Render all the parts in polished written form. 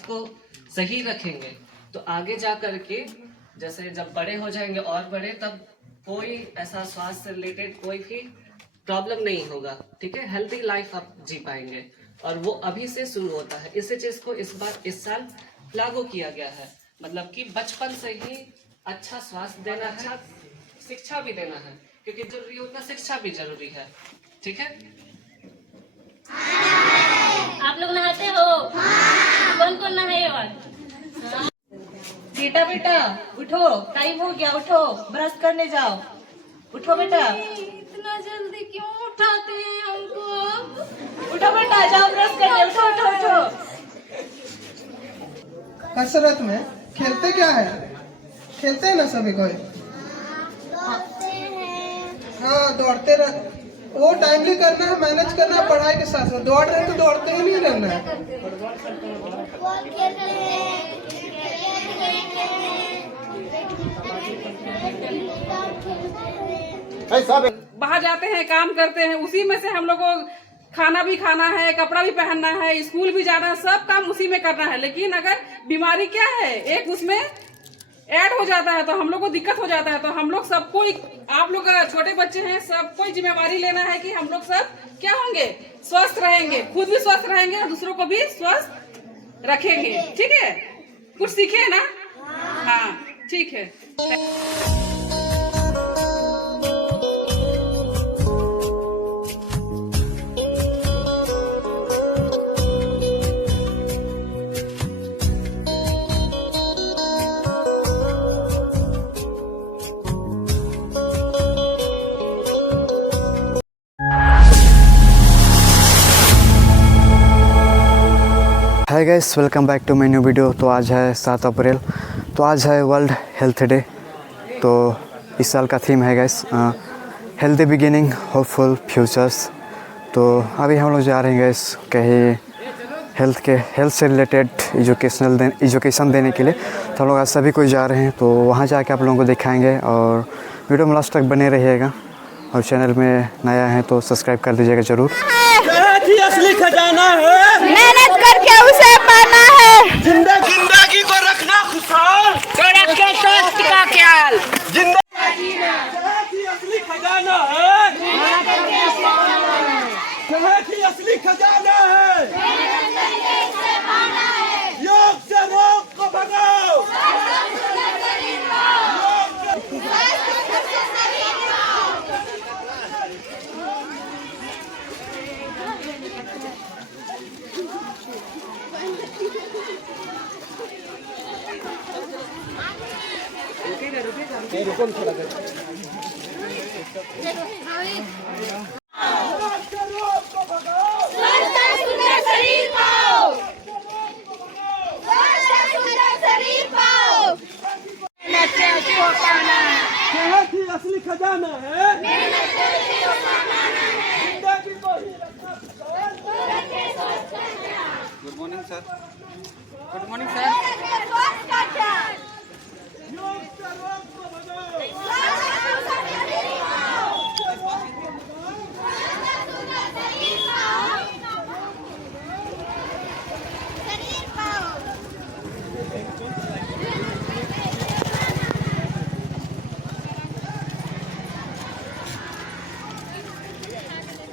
स्वास्थ्य को सही रखेंगे तो आगे जा करके जैसे जब बड़े हो जाएंगे और बड़े, तब कोई ऐसा स्वास्थ्य से रिलेटेड कोई भी प्रॉब्लम नहीं होगा। ठीक है, हेल्थी लाइफ आप जी पाएंगे और वो अभी से शुरू होता है। इसी चीज को इस साल लागू किया गया है, मतलब कि बचपन से ही अच्छा स्वास्थ्य देना, अच्छा शिक्षा भी देना है, क्योंकि जरूरी उतना शिक्षा भी जरूरी है। ठीक है, आप लोग नहाते हो? कौन कौन नहाए? और बेटा बेटा उठो, टाइम हो गया, उठो ब्रश करने जाओ। उठो बेटा। इतना जल्दी क्यों उठाते हैं हमको? उठो बेटा, जाओ ब्रश करने। उठो उठो उठो। कसरत में खेलते क्या है? खेलते हैं ना सभी कोई। हाँ, दौड़ते रह। वो टाइमली करना है, मैनेज करना है पढ़ाई के साथ साथ। दौड़ रहे तो दौड़ते ही नहीं रहना है। बाहर जाते हैं, काम करते हैं, उसी में से हम लोग को खाना भी खाना है, कपड़ा भी पहनना है, स्कूल भी जाना है, सब काम उसी में करना है। लेकिन अगर बीमारी क्या है, एक उसमें ऐड हो जाता है तो हम लोग को दिक्कत हो जाता है। तो हम लोग सबको, आप लोग छोटे बच्चे हैं, सबको जिम्मेवारी लेना है कि हम लोग सब क्या होंगे, स्वस्थ रहेंगे, खुद भी स्वस्थ रहेंगे और दूसरों को भी स्वस्थ रखेंगे। ठीक है, कुछ सीखे ना? हाँ, ठीक है। Hi guys, welcome back to my new video. तो आज है 7 अप्रैल, तो आज है वर्ल्ड हेल्थ डे। तो इस साल का थीम है guys healthy beginning hopeful futures. तो अभी हम लोग जा रहे हैं गाइस कहीं हेल्थ से रिलेटेड एजुकेशन देने के लिए। तो हम लोग आज सभी कोई जा रहे हैं, तो वहाँ जाके आप लोगों को दिखाएंगे और वीडियो में लास्ट तक बने रहिएगा। और चैनल में नया है तो सब्सक्राइब कर दीजिएगा ज़रूर। असली खजाना है, मेहनत करके उसे पाना है। जिंदगी को रखना खुशहाल, तो रखे स्वास्थ्य का ख्याल। जिंदगी असली खजाना है, सेहत ही असली खजाना है। योग से रोग को भगाओ, सेहत ही असली खजाना है, जिंदगी को ही रखना खुशहाल। Good morning sir. Good morning sir. योग से रोग को भगाओ,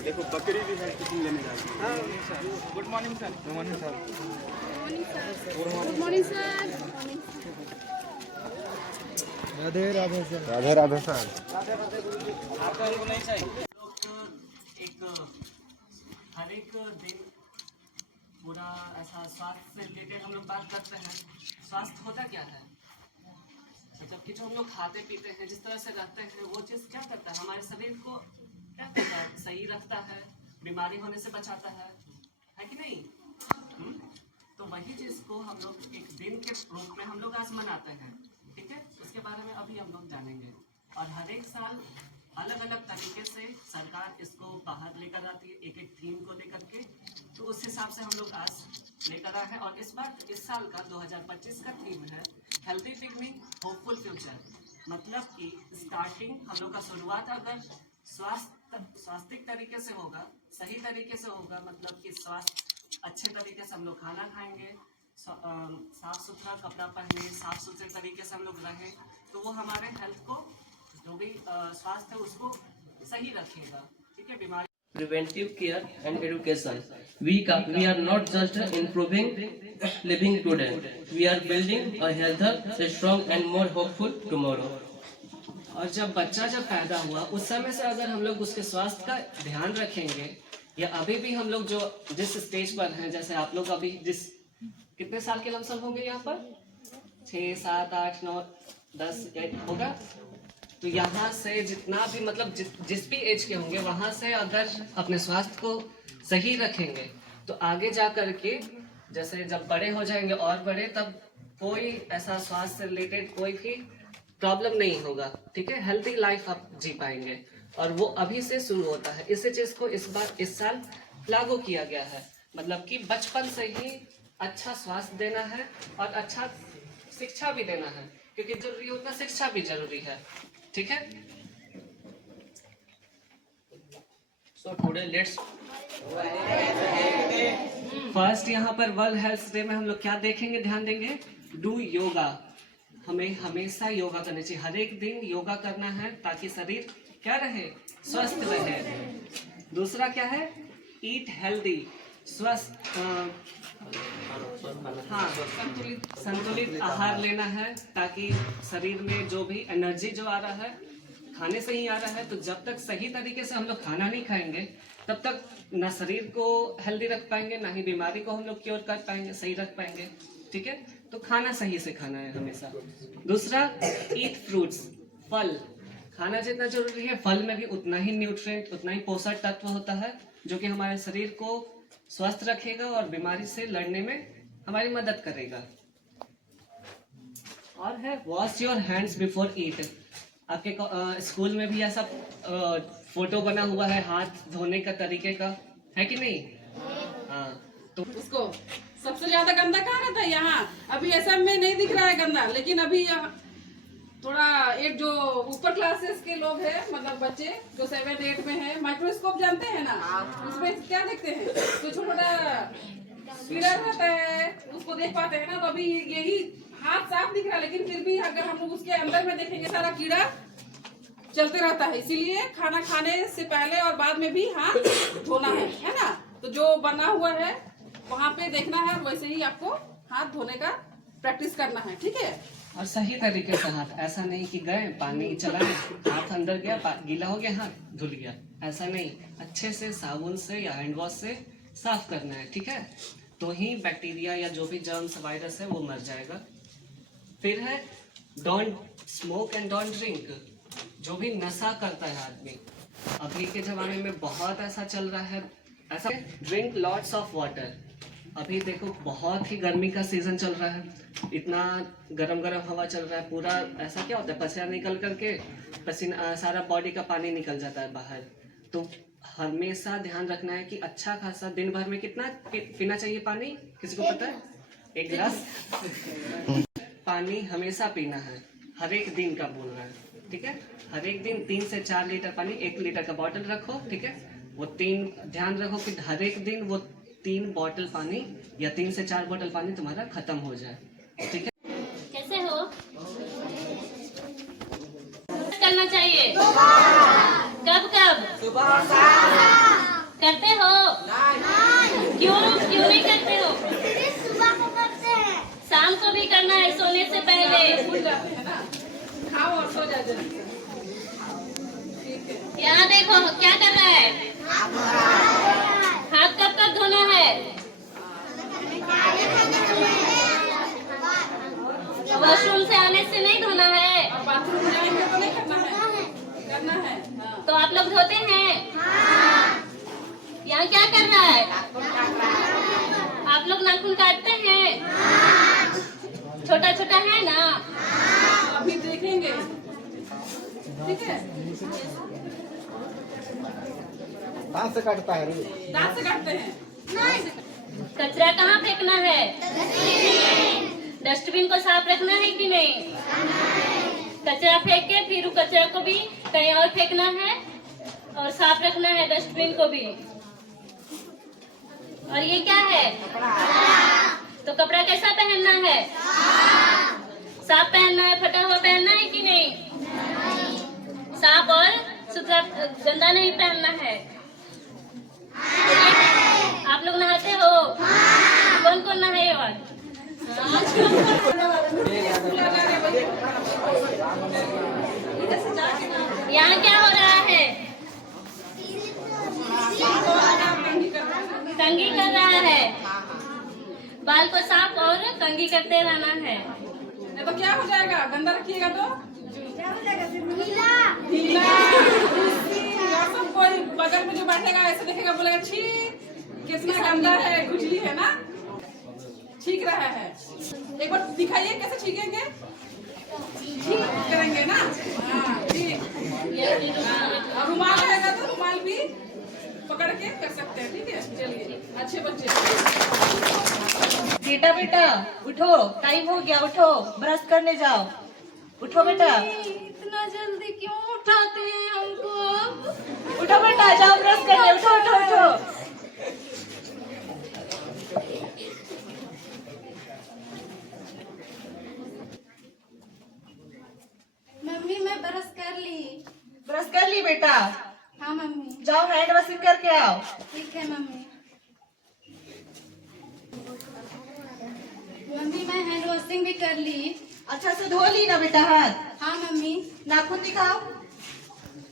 देखो बकरी भी है, कितनी लेने जा रही है। Good morning sir. Good morning sir. Good morning sir. Radhe Radhe sir. Radhe Radhe sir. आपको नहीं चाहिए एक हर एक दिन पूरा ऐसा स्वास्थ्य से रिलेटेड हम लोग बात करते हैं। स्वास्थ्य होता क्या है, मतलब कि जो हम लोग खाते पीते हैं, जिस तरह से रहते हैं, वो चीज़ क्या करता है, हमारे शरीर को क्या करता है, सही रखता है, बीमारी होने से बचाता है कि नहीं? तो वही चीज़ को हम लोग एक दिन के रूप में हम लोग आज मनाते हैं। ठीक है, उसके बारे में अभी हम लोग जानेंगे। और हर एक साल अलग अलग तरीके से सरकार इसको बाहर लेकर आती है, एक एक थीम को लेकर के। तो उस हिसाब से हम लोग आज लेकर आए हैं। और इस साल का 2025 का थीम है हेल्दी बिगनिंग होपफुल फ्यूचर। मतलब कि स्टार्टिंग हम लोग का शुरुआत अगर स्वास्थ्यिक तरीके से होगा, सही तरीके से होगा, मतलब कि स्वास्थ्य अच्छे तरीके से हम लोग खाना खाएंगे, साफ सुथरा कपड़ा पहने, साफ सुथरे तरीके से हम लोग रहें, तो वो हमारे हेल्थ को, जो भी स्वास्थ्य है उसको सही रखेगा। ठीक है, बीमारी preventive care and education. We are not just improving living today. We are building a healthier, strong and more hopeful tomorrow. और जब बच्चा पैदा हुआ उस समय से अगर हम लोग उसके स्वास्थ्य का ध्यान रखेंगे, या अभी भी हम लोग जो जिस स्टेज पर हैं, जैसे आप लोग अभी कितने साल के लमसम होंगे यहाँ पर, 6, 7, 8, 9, 10 होगा, तो यहाँ से जितना भी मतलब जिस भी एज के होंगे वहाँ से अगर अपने स्वास्थ्य को सही रखेंगे तो आगे जा कर के जैसे जब बड़े हो जाएंगे और बड़े, तब कोई ऐसा स्वास्थ्य से रिलेटेड कोई भी प्रॉब्लम नहीं होगा। ठीक है, हेल्थी लाइफ आप जी पाएंगे, और वो अभी से शुरू होता है। इसी चीज़ को इस साल लागू किया गया है, मतलब कि बचपन से ही अच्छा स्वास्थ्य देना है और अच्छा शिक्षा भी देना है, क्योंकि जरूरी उतना शिक्षा भी जरूरी है। ठीक है, So today let's फर्स्ट यहाँ पर वर्ल्ड हेल्थ डे में हम लोग क्या देखेंगे, ध्यान देंगे, डू योगा। हमें हमेशा योगा करनी चाहिए, हर एक दिन योगा करना है ताकि शरीर क्या रहे, स्वस्थ रहे। दूसरा क्या है, ईट हेल्दी, स्वस्थ संतुलित आहार लेना है, ताकि शरीर में जो भी एनर्जी जो आ रहा है खाने से ही आ रहा है। तो जब तक सही तरीके से हम लोग खाना नहीं खाएंगे तब तक ना शरीर को हेल्दी रख पाएंगे, ना ही बीमारी को हम लोग क्योर कर पाएंगे, सही रख पाएंगे। ठीक है, तो खाना सही से खाना है हमेशा। दूसरा, ईट फ्रूट्स, फल खाना जितना जरूरी है, फल में भी उतना ही न्यूट्रिएंट, उतना ही पोषक तत्व होता है जो कि हमारे शरीर को स्वस्थ रखेगा और बीमारी से लड़ने में हमारी मदद करेगा। और है वॉश योर हैंड्स बिफोर ईट। आपके स्कूल में भी ऐसा फोटो बना हुआ है हाथ धोने का तरीके का, है कि नहीं? हाँ, तो उसको सबसे ज्यादा गंदा कहाँ रहता है? यहाँ अभी ऐसा में नहीं दिख रहा है गंदा, लेकिन अभी यहाँ थोड़ा एक जो ऊपर क्लासेस के लोग हैं, मतलब बच्चे जो 7, 8 में है, माइक्रोस्कोप जानते हैं ना, उसमें क्या देखते हैं, तो छोटा कीड़ा रहता है, उसको देख पाते हैं ना। तो अभी यही हाथ साफ दिख रहा है, लेकिन फिर भी अगर हम लोग उसके अंदर में देखेंगे सारा कीड़ा चलते रहता है। इसीलिए खाना खाने से पहले और बाद में भी हाथ धोना है ना। तो जो बना हुआ है वहाँ पे देखना है, वैसे ही आपको हाथ धोने का प्रैक्टिस करना है। ठीक है, और सही तरीके से हाथ, ऐसा नहीं कि गए पानी चलाए, हाथ अंदर गया, गीला हो गया, हाथ धुल गया, ऐसा नहीं। अच्छे से साबुन से या हैंड वॉश से साफ करना है। ठीक है, तो ही बैक्टीरिया या जो भी जर्म्स वायरस है वो मर जाएगा। फिर है don't smoke and don't drink. जो भी नशा करता है आदमी, अभी के जमाने में बहुत ऐसा चल रहा है, ऐसा ड्रिंक लॉट्स ऑफ वाटर। अभी देखो बहुत ही गर्मी का सीजन चल रहा है, इतना गरम गरम हवा चल रहा है, पूरा ऐसा क्या होता है, पसीना निकल करके पसीना सारा बॉडी का पानी निकल जाता है बाहर। तो हमेशा ध्यान रखना है कि अच्छा खासा दिन भर में कितना पीना चाहिए पानी, किसी को पता है? 1 गिलास पानी हमेशा पीना है, हर एक दिन का बोल रहा है। ठीक है, हर एक दिन 3 से 4 लीटर पानी, 1 लीटर का बॉटल रखो। ठीक है, वो 3 ध्यान रखो कि हर एक दिन वो 3 बॉटल पानी या 3 से 4 बॉटल पानी तुम्हारा खत्म हो जाए। ठीक है, कैसे हो? करना चाहिए। कब कब? करते हो? क्यों नहीं करते हो? सुबह को करते हैं, शाम को भी करना है, सोने से पहले। भूल जाते हैं ना, खाओ और सो जाओ जल्दी। यहाँ देखो क्या कर रहा है, हाथ कब कब धोना है? वॉशरूम से आने से नहीं धोना है, और बाथरूम जाएंगे तो नहीं करना है। हाँ। तो आप लोग धोते हैं? यहाँ क्या कर रहा है? आप लोग नाखून काटते हैं? छोटा छोटा है ना, अभी देखेंगे। ठीक है, दांत से काटता है रे। दांत से काटते हैं। कचरा कहाँ फेंकना है? डस्टबिन को साफ रखना है कि नहीं? कचरा फेंक के फिर उस कचरा को भी कहीं और फेंकना है और साफ रखना है डस्टबिन को भी। और ये क्या है? तो कपड़ा कैसा पहनना है? साफ पहनना है, फटा हुआ पहनना है कि नहीं? साफ और सुथरा, गंदा नहीं पहनना है। आप लोग नहाते हो? कौन कौन नहाए? और यहाँ क्या हो रहा है? कंघी कर रहा है। बाल को साफ और कंघी करते रहना है। नहीं तो क्या हो जाएगा? गंदा रखिएगा तो ढीला। सब कोई बगल में जो बैठेगा ऐसे देखेगा, बोलेगा छी कितना गंदा है, खुजली है ना। ठीक रहा है, एक बार दिखाइए कैसे छीकेंगे। ठीक करेंगे ना? हाँ ठीक। और रुमाल रहेगा तो रुमाल भी पकड़ के कर सकते हैं। ठीक है, चलिए अच्छे बच्चे। बेटा बेटा उठो, टाइम हो गया, उठो ब्रश करने जाओ। उठो बेटा। इतना जल्दी क्यों उठाते हैं हमको? उठो बेटा, जाओ ब्रश करने। उठो उठो उठो। मम्मी मैं ब्रश कर ली। ब्रश कर ली बेटा? हाँ मम्मी। जाओ हैंड वॉशिंग करके आओ। ठीक है मम्मी। मम्मी मैं हैंड वॉशिंग भी कर ली। अच्छा से धो ली ना बेटा हाथ? हाँ मम्मी। नाखून दिखाओ,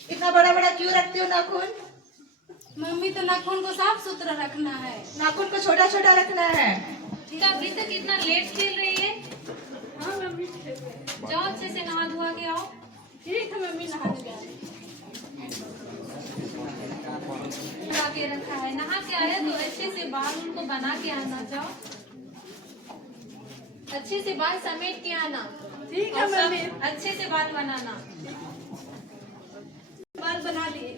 इतना बड़ा बड़ा क्यों रखती हो नाखून? मम्मी तो नाखून को साफ सुथरा रखना है। नाखून को छोटा छोटा रखना है। अभी तक इतना लेट खेल रही है? हाँ मम्मी, जाओ अच्छे से नहा धोआ के आओ। ठीक है मम्मी, नहा लगा के रखा है, नहा के आया तो अच्छे से बाल उनको बना के आना। जाओ अच्छे से बाल समेट के आना। ठीक है मम्मी। अच्छे से बाल बनाना। बाल बना लिए।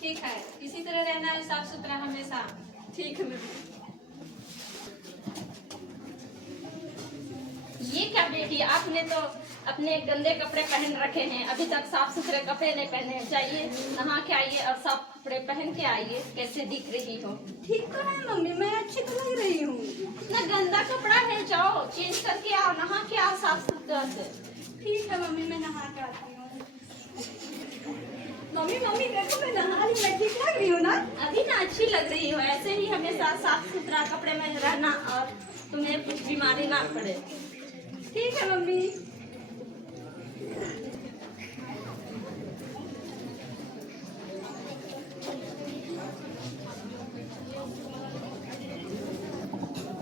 ठीक है, इसी तरह रहना है, साफ सुथरा हमेशा। ठीक है मम्मी। ये क्या बेटी, आपने तो अपने गंदे कपड़े पहन रखे हैं, अभी तक साफ सुथरे कपड़े नहीं पहने। चाहिए नहा के आइए और साफ कपड़े पहन के आइए। कैसे दिख रही हो? ठीक तो है मम्मी, मैं अच्छी तो लग रही हूँ। इतना गंदा कपड़ा है, जाओ चेंज करके आओ, नहा के आओ साफ सुथरा से। ठीक है मम्मी, मैं नहा के आती हूँ। मम्मी मम्मी देखो मैं नहा रही, मैं ठीक लग रही हूँ ना? अभी ना अच्छी लग रही हो, ऐसे ही हमेशा साफ सुथरा कपड़े में रहना और तुम्हें कुछ बीमारी ना पड़े। ठीक है मम्मी।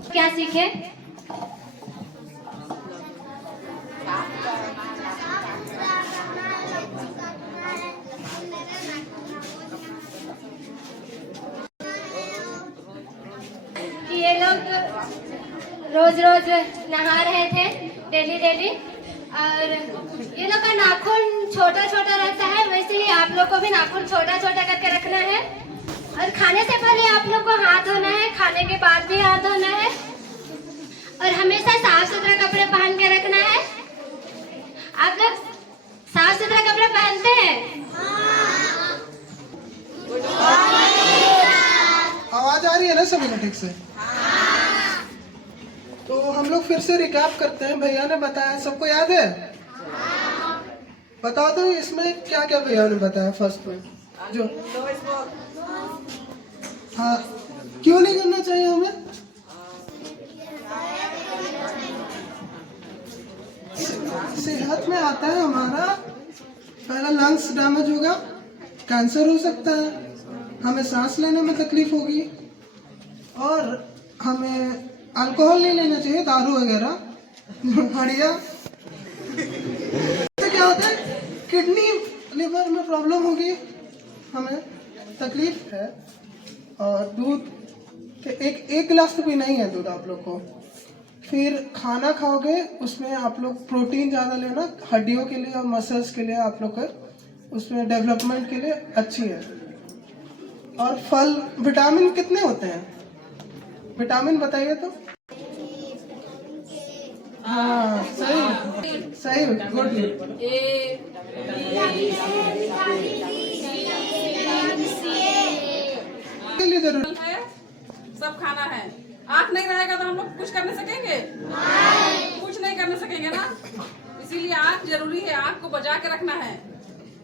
क्या सीखे? ये लोग रोज रोज नहा रहे थे डेली और ये लोग का नाखून छोटा छोटा रहता है, वैसे ही आप लोग को भी नाखून छोटा छोटा करके रखना है। और खाने से पहले आप लोग को हाथ धोना है, खाने के बाद भी हाथ धोना है और हमेशा साफ सुथरा कपड़े पहन के रखना है। आप लोग साफ सुथरा कपड़े पहनते हैं? आवाज आ रही है ना सभी को ठीक से? तो हम लोग फिर से रिकैप करते हैं। भैया ने बताया, सबको याद है? बताओ तो इसमें क्या क्या भैया ने बताया। फर्स्ट में जो हाँ, क्यों नहीं करना चाहिए हमें? सेहत में आता है हमारा, पहला लंग्स डैमेज होगा, कैंसर हो सकता है, हमें सांस लेने में तकलीफ होगी और हमें अल्कोहल नहीं लेना चाहिए, दारू वगैरह हड़िया। इससे क्या होता है, किडनी लिवर में प्रॉब्लम होगी, हमें तकलीफ है। और दूध एक गिलास तो पीना ही है दूध आप लोग को। फिर खाना खाओगे उसमें आप लोग प्रोटीन ज़्यादा लेना, हड्डियों के लिए और मसल्स के लिए आप लोग का उसमें डेवलपमेंट के लिए अच्छी है। और फल, विटामिन कितने होते हैं? विटामिन बताइए तो। हाँ सही गुड। के लिए जरूरी है, सब खाना है। आँख नहीं रहेगा तो हम लोग कुछ कर नहीं सकेंगे, कुछ नहीं करने सकेंगे ना। इसीलिए आँख जरूरी है, आँख को बचा के रखना है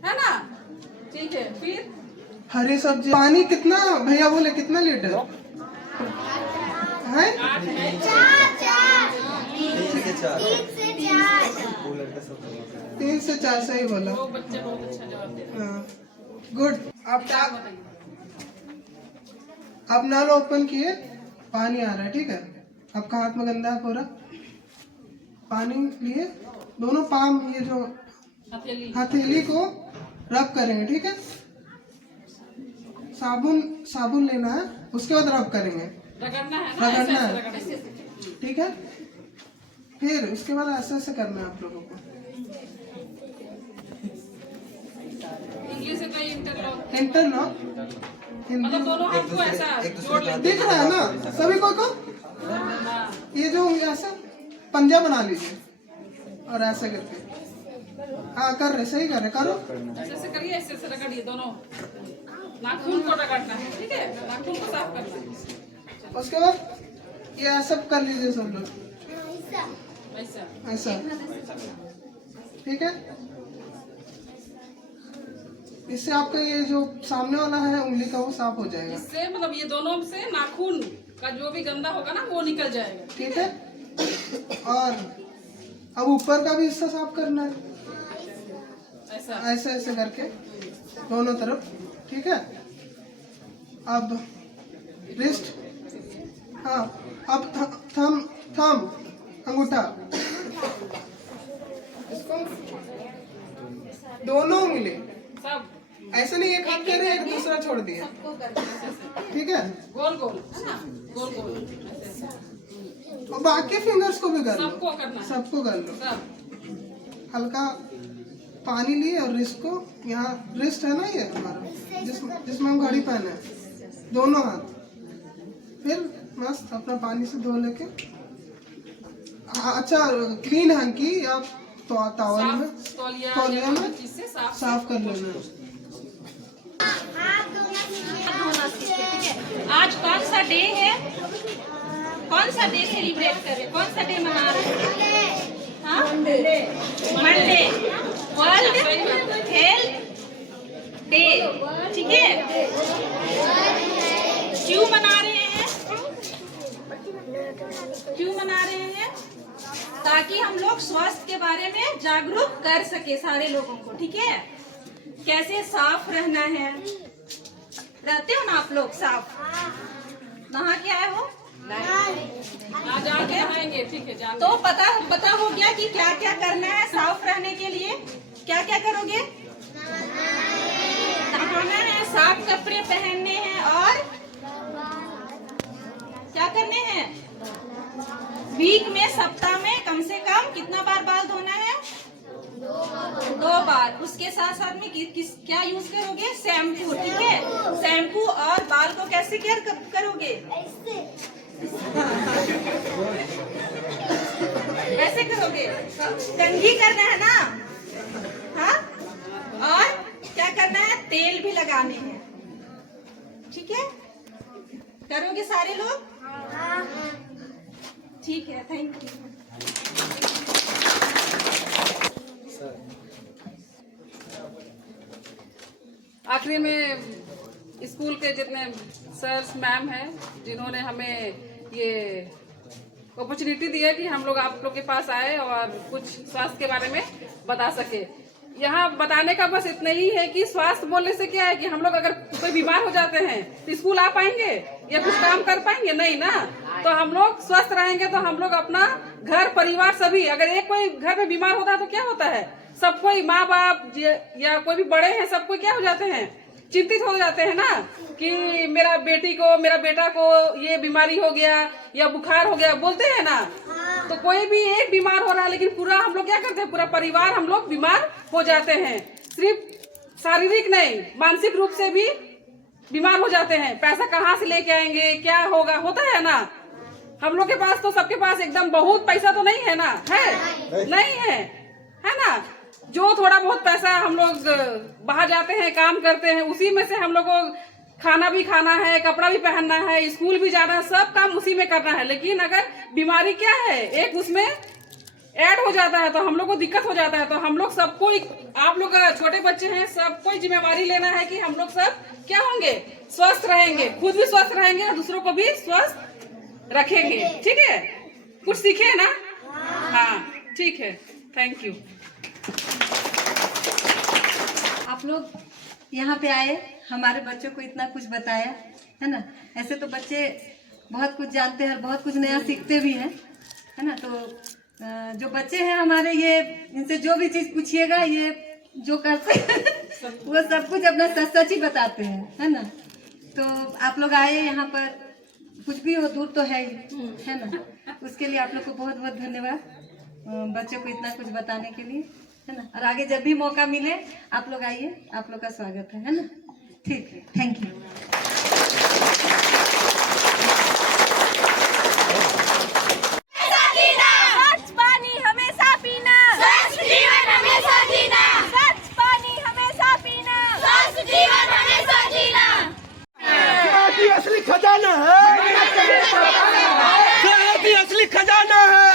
ना। ठीक है, फिर हरी सब्जी। पानी कितना भैया बोले, कितना लीटर है? 8 है। 3 से 4 सही बोला। वो बच्चे बहुत अच्छा जवाब दे रहे हैं। गुड। आप नल ओपन किए, पानी आ रहा है, ठीक है। आपका हाथ में गंदा है पूरा, पानी लिए दोनों पाम, ये जो हथेली को रब करेंगे, ठीक है। साबुन लेना है, उसके बाद रब करेंगे, रगड़ना है ना, रगड़ना ऐसे है, ठीक है। फिर उसके बाद ऐसे ऐसे करना है आप लोगों को। इंग्लिश से कहीं इंटरलॉक, हिंदी दोनों हाथ को ऐसा जोड़ लेते दिख रहा है ना सभी को? ये जो ऐसा पंजा बना लीजिए और ऐसे करके, हाँ कर रहे, सही कर रहे, करो ऐसे करिए, ऐसे रगड़िए, दोनों नाखून को रगड़ना है, ठीक है, नाखून को साफ करना है। उसके बाद ये ऐसा कर लीजिए सब लोग, ऐसा, ठीक है। इससे आपका ये जो सामने वाला है उंगली का, वो साफ हो जाएगा। इससे मतलब ये दोनों से नाखून का जो भी गंदा होगा ना, वो निकल जाएगा, ठीक है। और अब ऊपर का भी हिस्सा साफ करना है, ऐसे ऐसे करके दोनों तरफ, ठीक है। अब रिस्ट, हाँ, अब थम अंगूठा, दोनों उंगली सब ऐसे नहीं, एक हाथ कर रहे हैं, दूसरा छोड़ दिया, ठीक है। गोल गोल है ना, गोल गोल, और बाकी फिंगर्स को भी कर लो, सबको करना है, सबको कर लो। सब हल्का पानी लिए और रिस्ट को, यहाँ रिस्ट है ना ये हमारा, जिसमें हम घड़ी पहने हैं, दोनों हाथ। फिर मस्त अपना पानी से धो लेके, अच्छा क्लीन हैंकी या तावल में, तौलिया में साफ कर लेना। धोना सीखते, ठीक है। आज कौन सा डे है, कौन सा डे सेलिब्रेट कर रहे, कौन सा डे मना रहे हैं? मंडे, वर्ल्ड हेल्थ डे, ठीक है। क्यों मना रहे हैं, क्यों मना रहे हैं? ताकि हम लोग स्वास्थ्य के बारे में जागरूक कर सके सारे लोगों को, ठीक है। कैसे साफ रहना है, रहते हो ना आप लोग साफ, नहा के आए हो, जाके आएंगे, ठीक है, जाके। तो पता हो गया कि क्या क्या करना है साफ रहने के लिए। क्या क्या करोगे? नहाना है, साफ कपड़े पहनने हैं, और क्या करने हैं? वीक में, सप्ताह में कम से कम कितना बार बाल धोना है? 2 बार। उसके साथ साथ में क्या यूज करोगे? शैम्पू, ठीक है। शैम्पू और बाल को कैसे केयर करोगे? ऐसे करोगे, कंघी करना है ना, हाँ। और क्या करना है? तेल भी लगाने हैं, ठीक है। करोगे सारे लोग? ठीक है, थैंक यू। आखिरी में स्कूल के जितने सर्स मैम हैं, जिन्होंने हमें ये अपॉर्चुनिटी दी है कि हम लोग आप लोग के पास आए और कुछ स्वास्थ्य के बारे में बता सके। यहाँ बताने का बस इतना ही है कि स्वास्थ्य बोलने से क्या है कि हम लोग अगर कोई बीमार हो जाते हैं तो स्कूल आ पाएंगे या कुछ काम कर पाएंगे? नहीं ना। तो हम लोग स्वस्थ रहेंगे तो हम लोग अपना घर परिवार सभी, अगर एक कोई घर में बीमार होता है तो क्या होता है, सब कोई माँ बाप या कोई भी बड़े हैं, सब कोई क्या हो जाते हैं, चिंतित हो जाते हैं ना कि मेरा बेटी को, मेरा बेटा को ये बीमारी हो गया या बुखार हो गया, बोलते हैं ना। तो कोई भी एक बीमार हो रहा है, लेकिन पूरा हम लोग क्या करते हैं, पूरा परिवार हम लोग बीमार हो जाते हैं। सिर्फ शारीरिक नहीं, मानसिक रूप से भी बीमार हो जाते हैं। पैसा कहाँ से लेके आएंगे, क्या होगा, होता है ना। हम लोग के पास तो, सबके पास एकदम बहुत पैसा तो नहीं है ना, है नहीं है ना। जो थोड़ा बहुत पैसा हम लोग बाहर जाते हैं, काम करते हैं, उसी में से हम लोग को खाना भी खाना है, कपड़ा भी पहनना है, स्कूल भी जाना है, सब काम उसी में करना है। लेकिन अगर बीमारी क्या है, एक उसमें ऐड हो जाता है तो हम लोग को दिक्कत हो जाता है। तो हम लोग सबको, आप लोग छोटे बच्चे हैं, सबको जिम्मेवारी लेना है कि हम लोग सब क्या होंगे, स्वस्थ रहेंगे, खुद भी स्वस्थ रहेंगे और दूसरों को भी स्वस्थ रखेंगे। ठीक है, कुछ सीखे ना? हाँ ठीक है, थैंक यू। आप लोग यहाँ पे आए, हमारे बच्चों को इतना कुछ बताया है ना। ऐसे तो बच्चे बहुत कुछ जानते हैं और बहुत कुछ नया सीखते भी हैं, है ना। तो जो बच्चे हैं हमारे, ये इनसे जो भी चीज़ पूछिएगा, ये जो करते हैं वो सब कुछ अपना सच सच ही बताते हैं, है ना। तो आप लोग आए यहाँ पर, कुछ भी हो, दूर तो है ही, है ना। उसके लिए आप लोग को बहुत बहुत धन्यवाद, बच्चों को इतना कुछ बताने के लिए, है ना। और आगे जब भी मौका मिले आप लोग आइए, आप लोग का स्वागत है ना। ठीक है, थैंक यू। असली खजाना है, असली खजाना है।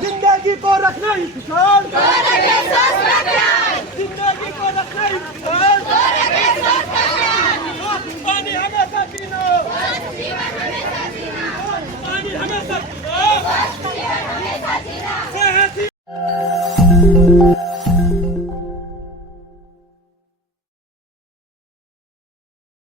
जिंदगी को रखना ही खुशहाल, जिंदगी को रखना ही खुशहाल।